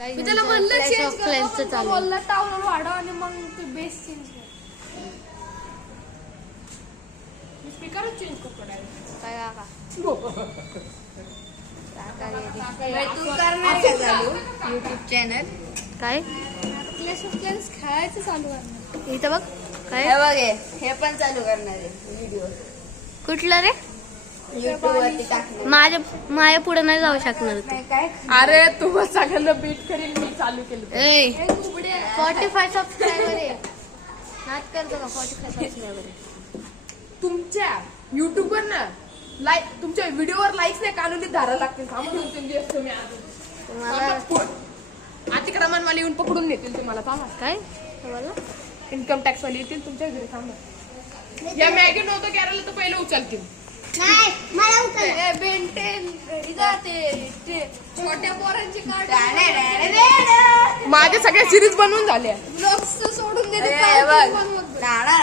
मी त्याला म्हणलं चेंज कर, बोलला टावर वाढव आणि मग ते बेस चेंज कर. मी स्पीकरच चेंज करतो डायरेक्ट. काय काका तू करणार का चालू YouTube चॅनल? काय क्लॅश ऑफ क्लॅन्स खेळायचं चालू करणार. इथं बघ काय हे बघ हे पण चालू करणार आहे व्हिडिओ कुठलं रे? YouTube वरती टाकणार. माझ्या पुढे नाही जाऊ शकणार तू. काय अरे तू सगळ्यांना बीट करीन मी चालू केलं. ए 45 सबस्क्रायबर आहे. नाच करतो का 45 सबस्क्रायबर आहे. तुमच्या युट्यूब वर ना लाईक तुमच्या व्हिडिओवर लाईक्स नाही कानूनी धारा लागतील. तुम्हाला अतिक्रमण वाले येऊन पकडून नेतील तुम्हाला. थांबा काय तुम्हाला इन्कम टॅक्स वाले येतील तुमच्या घरी. थांबा या मॅगी नव्हतं करायला तर पहिलं उचलतील. नाही मला उचल. बेंटेन ते छोट्या पोरांची कार्ड माझ्या सगळ्या सिरीज बनवून झाल्या. ब्लॉग्स सोडून देते. हे बघ. राणा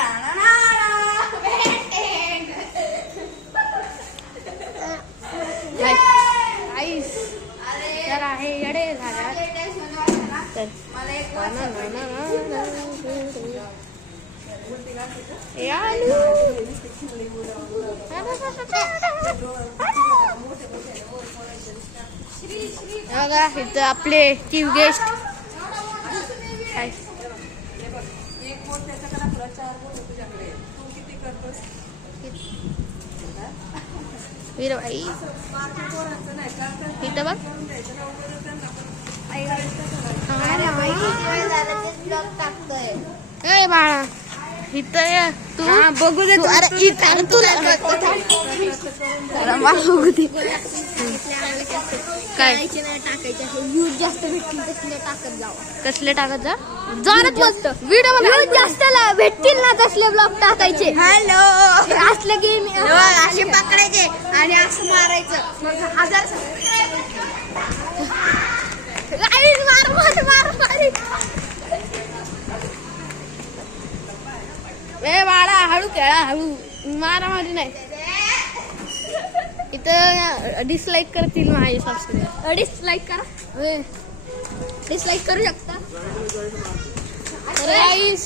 आईस तर आहे येडे झाल्या तर बघा इथं आपले चीफ गेस्ट वीरबाई इथं बघ ए बाळा इथं ये तू बघू दे. अरे इथं तुला बघू दे काय जास्त भेटतील तसले टाकत जावं. कसले टाकत जा जोरात बोलतो व्हिडिओ जास्त भेटतील ना तसले ब्लॉग टाकायचे. हॅलो असले गेम असे पकडायचे आणि असं मारायचं. मग 1000 ए बाळा हळू खेळा हळू मारामारी नाही. इथं डिसलाईक करतील माझे सबस्क्राईबर. डिसलाईक करा. डिसलाईक करू शकता. अरे आईस